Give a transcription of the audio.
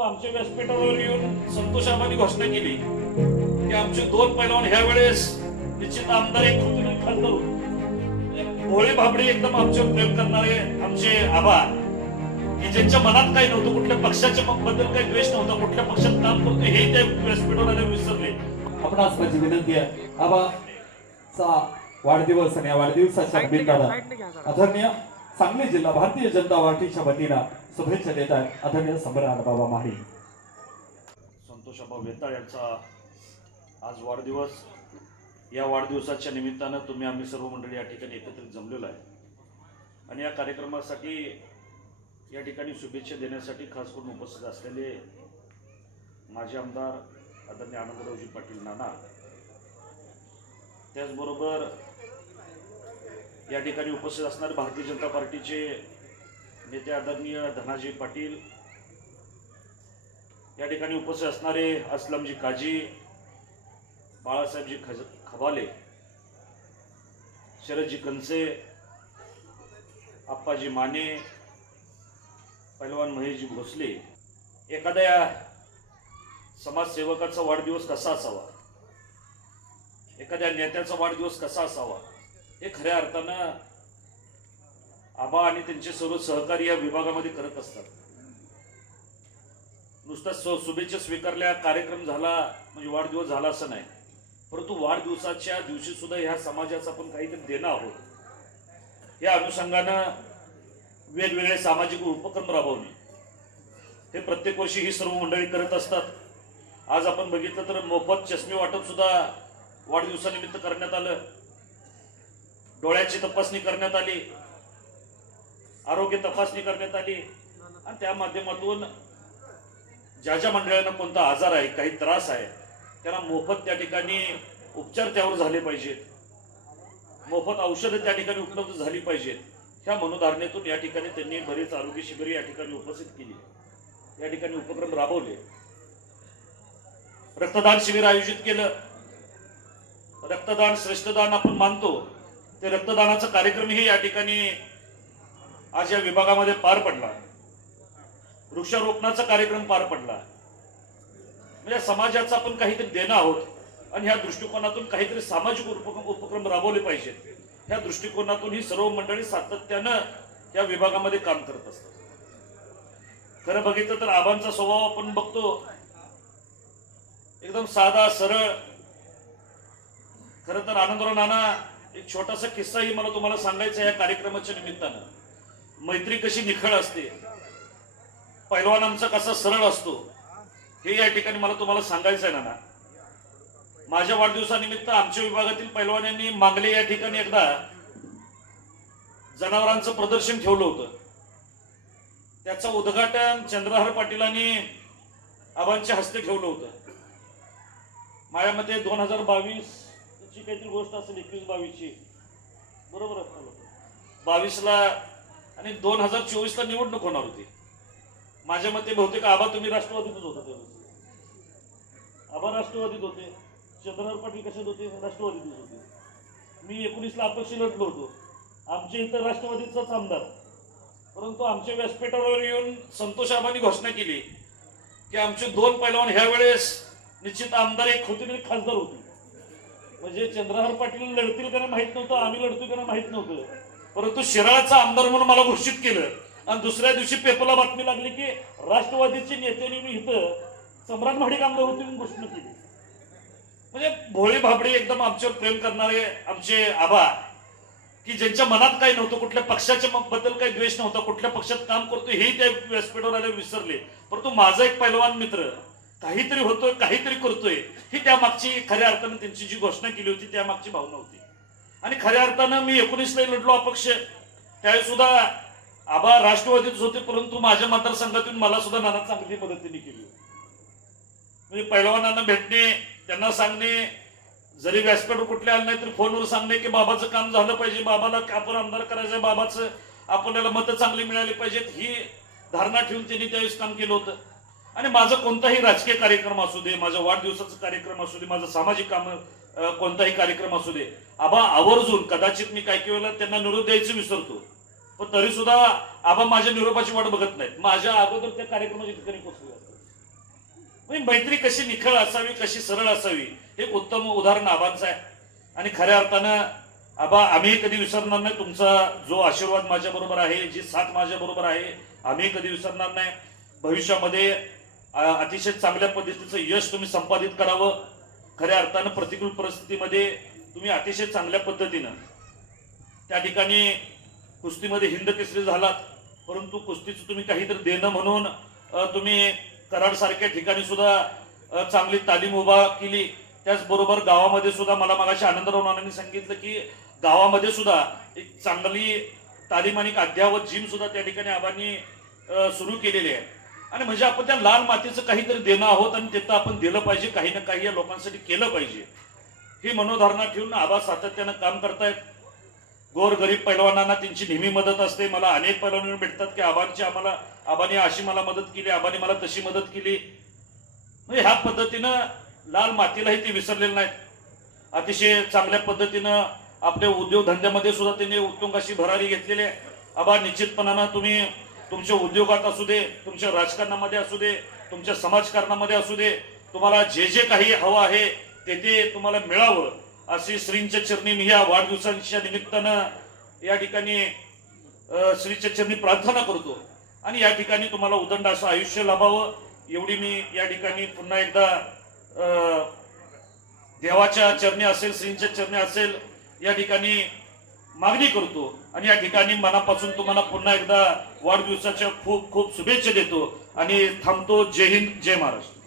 परंतु आमच्या व्यासपीठावर येऊन संतोष आबांनी घोषणा केली की आमचे दोन पैलवान ह्या वेळेस निश्चित आमदार एक होतील खासदार भोळे भाबडे एकदम आमचे प्रेम करणारे आमचे आभार. की ज्यांच्या मनात काही नव्हतं कुठल्या पक्षाच्या बद्दल काही द्वेष नव्हता कुठल्या पक्षात काम करतो हे त्या व्यासपीठावर आल्यावर विसरले. आपणास माझी विनंती आहे आबा आबाचा वाढदिवस आणि या वाढदिवसाच्या निमित्तानं आदरणीय सांगली जिल्हा भारतीय जनता पार्टीच्या वतीनं शुभेच्छा देत आहेत आदरणीय सम्राट बाबा माळी संतोष आबा वेताळ यांचा आज वाढदिवस. या वाढदिवसाच्या निमित्तानं तुम्ही आम्ही सर्व मंडळी या ठिकाणी एकत्रित जमलेलो आहे. आणि या कार्यक्रमासाठी या ठिकाणी शुभेच्छा देण्यासाठी खास करून उपस्थित असलेले माजी आमदार आदरणीय आनंदरावजी पाटील नाना. त्याचबरोबर या ठिकाणी उपस्थित असणारे भारतीय जनता पार्टीचे नेते आदरणीय धनाजी पाटील या ठिकाणी उपस्थित असणारे असलमजी काजी बाळासाहेबजी खज खबाले शरदजी कनसे आप्पाजी माने पैलवान महेशजी भोसले. एखाद्या समाजसेवकाचा वाढदिवस कसा असावा? एखाद्या नेत्याचा वाढदिवस कसा असावा? हे खऱ्या अर्थानं आबा आणि त्यांचे सर्व सहकारी या विभागामध्ये करत असतात. नुसतं शुभेच्छा स्वीकारल्या कार्यक्रम झाला म्हणजे वाढदिवस झाला असं नाही. परंतु वाढदिवसाच्या दिवशी सुद्धा ह्या समाजाचं आपण काहीतरी देणं आहोत. या अनुषंगानं वेगवेगळे सामाजिक उपक्रम राबवणे. हे प्रत्येक वर्षी ही सर्व मंडळी करत असतात. आज आपण बघितलं तर मोफत चष्मे वाटप सुद्धा वाढदिवसानिमित्त करण्यात आलं. डोळ्याची तपासणी करण्यात आली. आरोग्य तपासणी करण्यात आली. आणि त्या माध्यमातून ज्या ज्या मंडळांना कोणता आजार आहे काही त्रास आहे त्यांना मोफत त्या ठिकाणी उपचार त्यावर झाले पाहिजेत. मोफत औषधं त्या ठिकाणी उपलब्ध झाली पाहिजेत. ह्या मनोधारणेतून या ठिकाणी त्यांनी बरेच आरोग्य शिबिरे या ठिकाणी उपस्थित केली. या ठिकाणी उपक्रम राबवले. रक्तदान शिबिर आयोजित केलं. रक्तदान श्रेष्ठदान आपण मानतो. ते रक्तदानाचा कार्यक्रमही या ठिकाणी आज या विभागामध्ये पार पडला. वृक्षारोपणाचा कार्यक्रम पार पडला. म्हणजे समाजाचा आपण काहीतरी देणं आहोत आणि ह्या दृष्टिकोनातून काहीतरी सामाजिक उपक्रम उपक्रम राबवले पाहिजेत. ह्या दृष्टिकोनातून ही सर्व मंडळी सातत्यानं या विभागामध्ये काम करत असतात. खरं बघितलं तर आबांचा स्वभाव आपण बघतो. एकदम साधा सरळ. खरं तर आनंदराव नाना एक छोटासा किस्साही मला तुम्हाला सांगायचा या कार्यक्रमाच्या निमित्तानं. मैत्री कशी निखळ असते पैलवान आमचा कसा सरळ असतो हे या ठिकाणी मला तुम्हाला सांगायचं आहे ना माझ्या वाढदिवसानिमित्त आमच्या विभागातील पैलवानांनी मांगले या ठिकाणी एकदा जनावरांचं प्रदर्शन ठेवलं होतं. त्याचं उद्घाटन चंद्रहार पाटीलांनी आबांच्या हस्ते ठेवलं होतं. माझ्या मते दोन हजार बावीस ची काहीतरी गोष्ट असेल एकवीस बावीसची. बरोबर बावीसला आणि दोन हजार चोवीसला निवडणूक होणार होती. माझ्या मते बहुतेक आबा तुम्ही राष्ट्रवादीतच होता त्यावेळेस. आबा राष्ट्रवादीत होते. चंद्रहार पाटील कशात होते? राष्ट्रवादीतच होते. मी एकोणीसला अपक्ष लढलो होतो. आमच्या इथं राष्ट्रवादीचाच आमदार. परंतु आमच्या व्यासपीठावर येऊन संतोष आबांनी घोषणा केली की आमचे दोन पैलवान ह्या वेळेस निश्चित आमदार एक होतील आणि खासदार होतील. म्हणजे चंद्रहार पाटील लढतील का नाही माहीत नव्हतं आम्ही लढतोय का नाही माहीत नव्हतं. परंतु शिराळाचा आमदार म्हणून मला घोषित केलं. आणि दुसऱ्या दिवशी पेपरला बातमी लागली की राष्ट्रवादीचे नेत्यांनी मी इथं सम्राट महाडिक आमदार होते म्हणून घोषणा केली. म्हणजे भोळे भाबडे एकदम आमच्यावर प्रेम करणारे आमचे आबा की ज्यांच्या मनात काही नव्हतं कुठल्या पक्षाच्या बद्दल काही द्वेष नव्हता कुठल्या पक्षात काम करतोय हेही त्या व्यासपीठावर आल्यावर विसरले. परंतु माझा एक पैलवान मित्र काहीतरी होतोय काहीतरी करतोय ही त्या मागची खऱ्या अर्थानं त्यांची जी घोषणा केली होती त्या मागची भावना होती. आणि खऱ्या अर्थानं मी एकोणीसला लढलो अपक्ष. त्यावेळी सुद्धा आबा राष्ट्रवादीच होते परंतु माझ्या मतदारसंघातून मला सुद्धा नाना चांगली मदतीने केली म्हणजे पैलवानांना भेटणे त्यांना सांगणे जरी व्यासपीठ कुठले आलं नाही तरी फोनवर सांगणे की बाबाचं काम झालं पाहिजे बाबाला आपण आमदार करायचं बाबाचं आपल्याला मतं चांगली मिळाली पाहिजेत ही धारणा ठेवून त्यांनी त्यावेळेस काम केलं होतं. आणि माझा कोणताही राजकीय कार्यक्रम असू दे माझा वाढदिवसाचा कार्यक्रम असू दे माझं सामाजिक काम कोणताही कार्यक्रम असू दे आबा आवर्जून कदाचित मी काही वेळेला त्यांना निरोप द्यायचं विसरतो. पण तरी सुद्धा आबा माझ्या निरोपाची वाट बघत नाहीत. माझ्या अगोदर त्या कार्यक्रमाच्या ठिकाणी पोहोचले म्हणजे मैत्री कशी निखळ असावी कशी सरळ असावी हे उत्तम उदाहरण आबांचं आहे. आणि खऱ्या अर्थानं आबा आम्ही कधी विसरणार नाही. तुमचा जो आशीर्वाद माझ्या बरोबर आहे जी साथ माझ्या बरोबर आहे आम्ही कधी विसरणार नाही. भविष्यामध्ये अतिशय चांगल्या पद्धतीचं यश तुम्ही संपादित करावं. खऱ्या अर्थानं प्रतिकूल परिस्थितीमध्ये तुम्ही अतिशय चांगल्या पद्धतीनं त्या ठिकाणी कुस्तीमध्ये हिंद केसरी झालात परंतु कुस्तीचं तुम्ही काहीतरी देणं म्हणून तुम्ही कराडसारख्या ठिकाणी सुद्धा चांगली तालीम उभा केली. त्याचबरोबर गावामध्ये सुद्धा मला मगाशी आनंदराव नानांनी सांगितलं की गावामध्ये सुद्धा एक चांगली तालीम आणि एक अद्यावत जिम सुद्धा त्या ठिकाणी आबांनी सुरू केलेली आहे. आणि म्हणजे आपण त्या लाल मातीचं काहीतरी देणं आहोत आणि तिथं आपण दिलं पाहिजे काही ना काही या लोकांसाठी केलं पाहिजे. ही मनोधारणा ठेवून आबा सातत्यानं काम करतायत. गोर गरीब पैलवानांना त्यांची नेहमी मदत असते. मला अनेक पैलवान भेटतात की आबांची आम्हाला आबाने अशी मला मदत केली आबाने मला तशी मदत केली. म्हणजे ह्या पद्धतीनं लाल मातीलाही ते विसरलेले नाहीत. अतिशय चांगल्या पद्धतीनं आपल्या उद्योगधंद्यामध्ये सुद्धा त्यांनी उत्तुंगाशी भरारी घेतलेली आहे. आबा निश्चितपणानं तुम्ही तुमच्या उद्योगात असू दे तुमच्या राजकारणामध्ये असू दे तुमच्या समाजकारणामध्ये असू दे तुम्हाला जे जे काही हवं आहे ते ते तुम्हाला मिळावं अशी श्रींच्या चरणी मी या वाढदिवसांच्या निमित्तानं या ठिकाणी अ, श्रीच्या चरणी प्रार्थना करतो. आणि या ठिकाणी तुम्हाला उदंड असं आयुष्य लाभावं एवढी मी या ठिकाणी पुन्हा एकदा देवाच्या चरणी असेल श्रींच्या चरणी असेल या ठिकाणी मागणी करतो आणि या ठिकाणी मनापासून तुम्हाला पुन्हा एकदा वाढदिवसाच्या खूप खूप शुभेच्छा देतो आणि थांबतो. जय हिंद जय महाराष्ट्र.